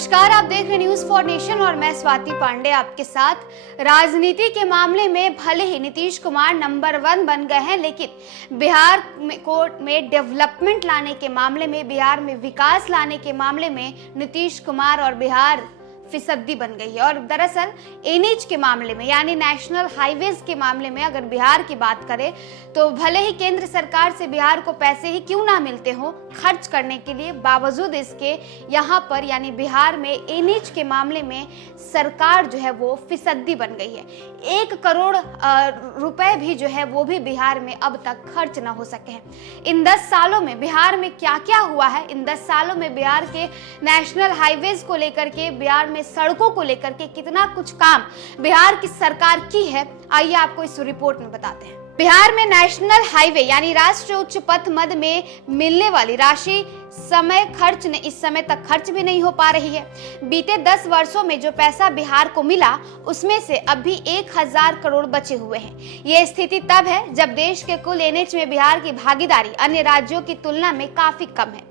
नमस्कार, आप देख रहे न्यूज फॉर नेशन और मैं स्वाति पांडे आपके साथ। राजनीति के मामले में भले ही नीतीश कुमार नंबर 1 बन गए हैं, लेकिन बिहार में डेवलपमेंट लाने के मामले में, बिहार में विकास लाने के मामले में नीतीश कुमार और बिहार फिसड्डी बन गई है। और दरअसल एनएच के मामले में, यानी नेशनल हाईवेज के मामले में अगर बिहार की बात करें तो भले ही केंद्र सरकार से बिहार को पैसे ही क्यों ना मिलते हो खर्च करने के लिए, बावजूद इसके यहाँ पर यानी बिहार में एनएच के मामले में सरकार जो है वो फिसड्डी बन गई है। 1 करोड़ रुपए भी जो है वो भी बिहार में अब तक खर्च ना हो सके हैं। इन 10 सालों में बिहार में क्या क्या हुआ है, इन 10 सालों में बिहार के नेशनल हाईवेज को लेकर के, बिहार में सड़कों को लेकर के कितना कुछ काम बिहार की सरकार की है, आइए आपको इस रिपोर्ट में बताते हैं। बिहार में नेशनल हाईवे यानी राष्ट्रीय उच्च पथ मद में मिलने वाली राशि इस समय तक खर्च भी नहीं हो पा रही है। बीते 10 वर्षों में जो पैसा बिहार को मिला उसमें से अभी 1000 करोड़ बचे हुए हैं। ये स्थिति तब है जब देश के कुल एनएच में बिहार की भागीदारी अन्य राज्यों की तुलना में काफी कम है।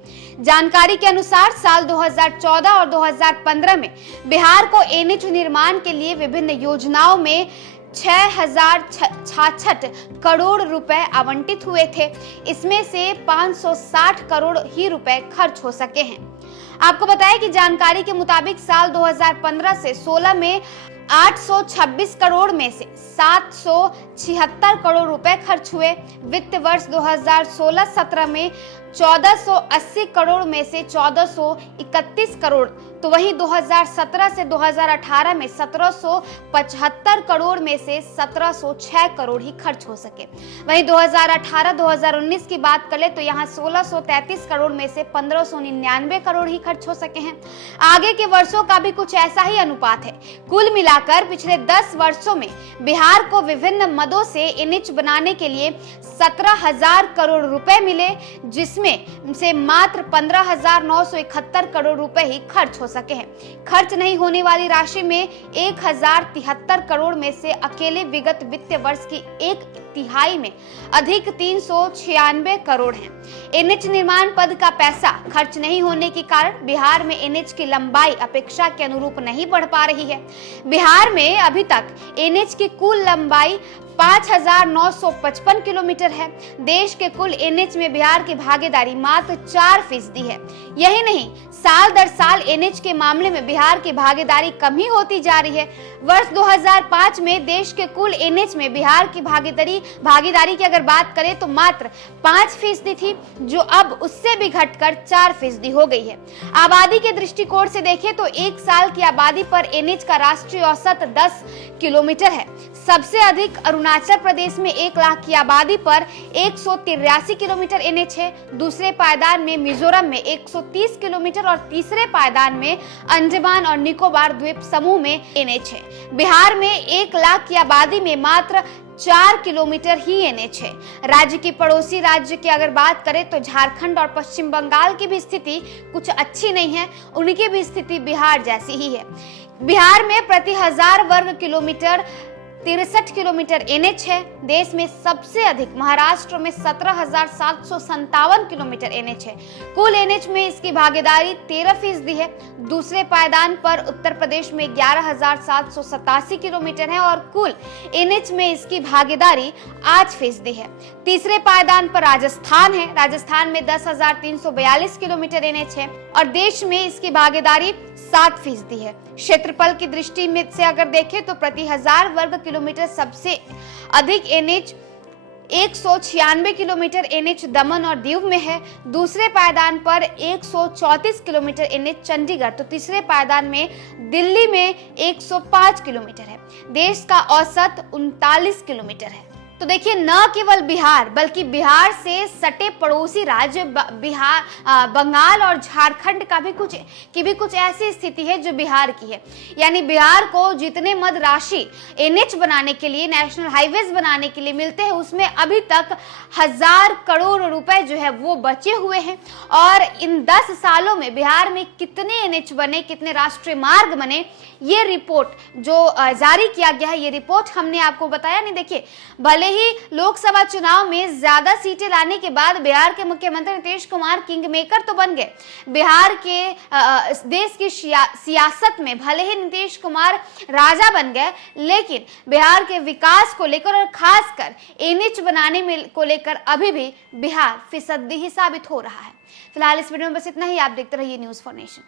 जानकारी के अनुसार साल 2014 और 2015 में बिहार को एनएच निर्माण के लिए विभिन्न योजनाओं में 6066 करोड़ रुपए आवंटित हुए थे। इसमें से 560 करोड़ ही रुपए खर्च हो सके हैं। आपको बताएं कि जानकारी के मुताबिक साल 2015 से 16 में 826 करोड़ में से 776 करोड़ रुपए खर्च हुए। वित्त वर्ष 2016-17 में 1480 करोड़ में से 1431 करोड़, तो वहीं 2017 से 2018 में 1775 करोड़ में से 1706 करोड़ ही खर्च हो सके। वहीं 2018-2019 की बात करें तो यहाँ 1633 करोड़ में से 1599 करोड़ ही खर्च हो सके हैं। आगे के वर्षों का भी कुछ ऐसा ही अनुपात है। कुल मिलाकर पिछले 10 वर्षों में बिहार को विभिन्न मदों से एनएच बनाने के लिए 17,000 करोड़ रुपए मिले, जिसमें से मात्र 15,971 करोड़ रुपए ही खर्च हो सके हैं। खर्च नहीं होने वाली राशि में 1073 करोड़ में से अकेले विगत वित्तीय वर्ष की 1/3 में अधिक 396 करोड़ हैं। एनएच निर्माण पद का पैसा खर्च नहीं होने के कारण बिहार में एनएच की लंबाई अपेक्षा के अनुरूप नहीं बढ़ पा रही है। बिहार में अभी तक एनएच की कुल लंबाई 5955 किलोमीटर है। देश के कुल एनएच में बिहार की भागीदारी मात्र 4% है। यही नहीं, साल दर साल एनएच के मामले में बिहार की भागीदारी कम ही होती जा रही है। वर्ष 2005 में देश के कुल एनएच में बिहार की भागीदारी की अगर बात करें तो मात्र 5% थी, जो अब उससे भी घटकर 4% हो गई है। आबादी के दृष्टिकोण से देखें तो एक साल की आबादी पर एनएच का राष्ट्रीय औसत 10 किलोमीटर है। सबसे अधिक अरुणाचल प्रदेश में 1 लाख की आबादी पर 183 किलोमीटर एनएच है। दूसरे पायदान में मिजोरम में 130 किलोमीटर और तीसरे पायदान में अंडमान और निकोबार द्वीप समूह में एनएच है। बिहार में 1 लाख की आबादी में मात्र 4 किलोमीटर ही एनएच है। राज्य की पड़ोसी राज्य की अगर बात करें तो झारखंड और पश्चिम बंगाल की भी स्थिति कुछ अच्छी नहीं है, उनकी भी स्थिति बिहार जैसी ही है। बिहार में प्रति 1000 वर्ग किलोमीटर 63 किलोमीटर एनएच है। देश में सबसे अधिक महाराष्ट्र में 17,757 किलोमीटर एनएच है। कुल एनएच में इसकी भागीदारी 13% है। दूसरे पायदान पर उत्तर प्रदेश में 11,787 किलोमीटर है और कुल एनएच में इसकी भागीदारी 8% है। तीसरे पायदान पर राजस्थान है। राजस्थान में 10,342 किलोमीटर एनएच है और देश में इसकी भागीदारी 7% है। क्षेत्रफल की दृष्टि में से अगर देखें तो प्रति 1000 वर्ग किलोमीटर सबसे अधिक एनएच 196 किलोमीटर एनएच दमन और दीव में है। दूसरे पायदान पर 134 किलोमीटर एनएच चंडीगढ़, तो तीसरे पायदान में दिल्ली में 105 किलोमीटर है। देश का औसत 39 किलोमीटर है। तो देखिए, न केवल बिहार बल्कि बिहार से सटे पड़ोसी राज्य बंगाल और झारखंड की भी कुछ ऐसी स्थिति है जो बिहार की है। यानी बिहार को जितने मद राशि एनएच बनाने के लिए, नेशनल हाईवेज बनाने के लिए मिलते हैं, उसमें अभी तक 1000 करोड़ रुपए जो है वो बचे हुए हैं। और इन 10 सालों में बिहार में कितने एनएच बने, कितने राष्ट्रीय मार्ग बने, ये रिपोर्ट जो जारी किया गया है, ये रिपोर्ट हमने आपको बताया। नहीं, देखिए, भले ही लोकसभा चुनाव में ज्यादा सीटें लाने के बाद बिहार के मुख्यमंत्री नीतीश कुमार किंग मेकर तो बन गए। बिहार के देश की सियासत में भले ही नीतीश कुमार राजा बन गए, लेकिन बिहार के विकास को लेकर और खासकर एनएच बनाने में को लेकर अभी भी बिहार फिसदी ही साबित हो रहा है। फिलहाल इस वीडियो में बस इतना ही। आप देखते रहिए न्यूज़ फॉर नेशन।